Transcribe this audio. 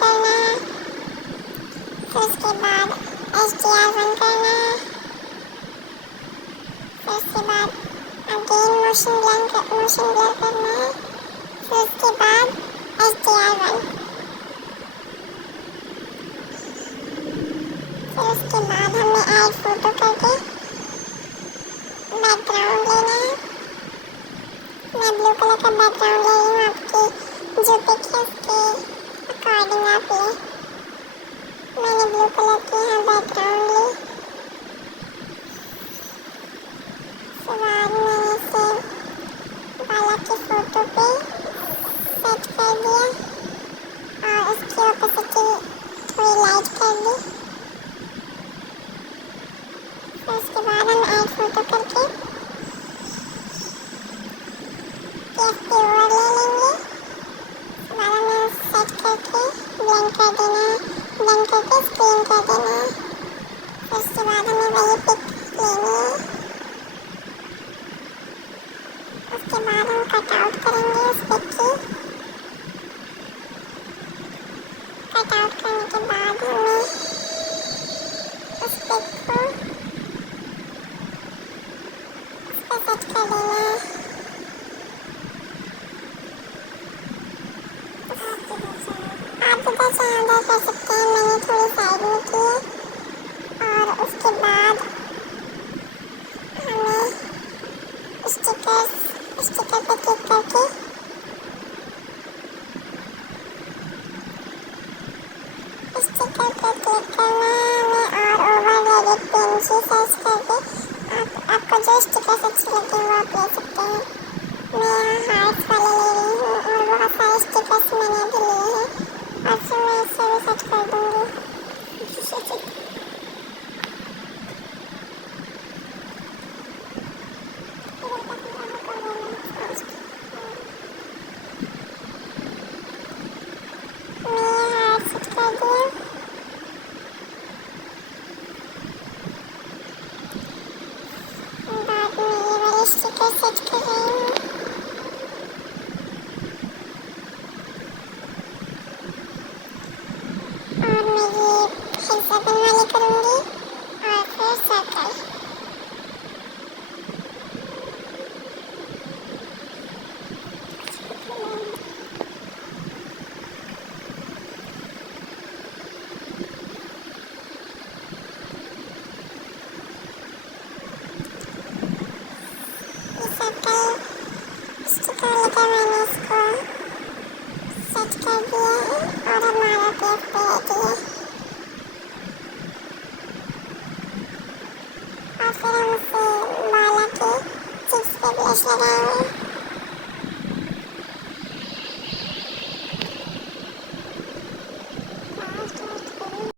करना है। फिर उसके बाद HDR1 करना है। फिर उसके बाद अगेन मोशन ब्लर करना है। फिर उसके बाद HDR1। फिर उसके बाद हमें ऐड फोटो करके बैकग्राउंड लेना है। मैं ब्लू कलर का बैकग्राउंड ले रही हूँ, आपकी जो पिक है उसके अकॉर्डिंग आप ले। मैंने ब्लू कलर की यहाँ बैकग्राउंड ली। उसके बाद मैंने इसे बाला की फ़ोटो पे सेट कर दिया और उसकी ओपेसिटी थोड़ी लाइट कर दी। फिर उसके बाद हम ऐड फोटो करके PFP ओवर ले लेंगे। उसके बाद हमें सेट करके ब्लेंड कर देना है, ब्लेंड करके स्क्रीन कर देना है। फिर उसके बाद हमें वही पिक लेनी है। उसके बाद हम कट आउट करेंगे उस पिक की। कट आउट करने के बाद हमें उस पिक को उस पर सेट कर देना है। आप इधर से अंदर कर सकते हैं, मैंने थोड़ी साइड में की है। और उसके बाद हमें स्टिकर पे क्लिक करके स्टिकर पे क्लिक करना है हमें और ओवर एडिट PNG सर्च करके आपको जो स्टिकर्स अच्छे लगे वो आप ले सकते हैं। मैं यहाँ हार्ट्स वाले ले रही हूँ और बहुत सारे स्टिकर्स मैंने अभी लिए हैं और फिर मैं इसे भी सेट कर दूँगी। स्टिकर सेट कर रही हूँ। और मैं ये हेक्सागन वाले करूँगी और फिर सर्कल। स्टिकर लेकर मैंने इसको सेट कर दिया है और हमारा PFP रेडी है। और फिर हम उसे बाला के चिप्स पे ब्रश लगाएंगे।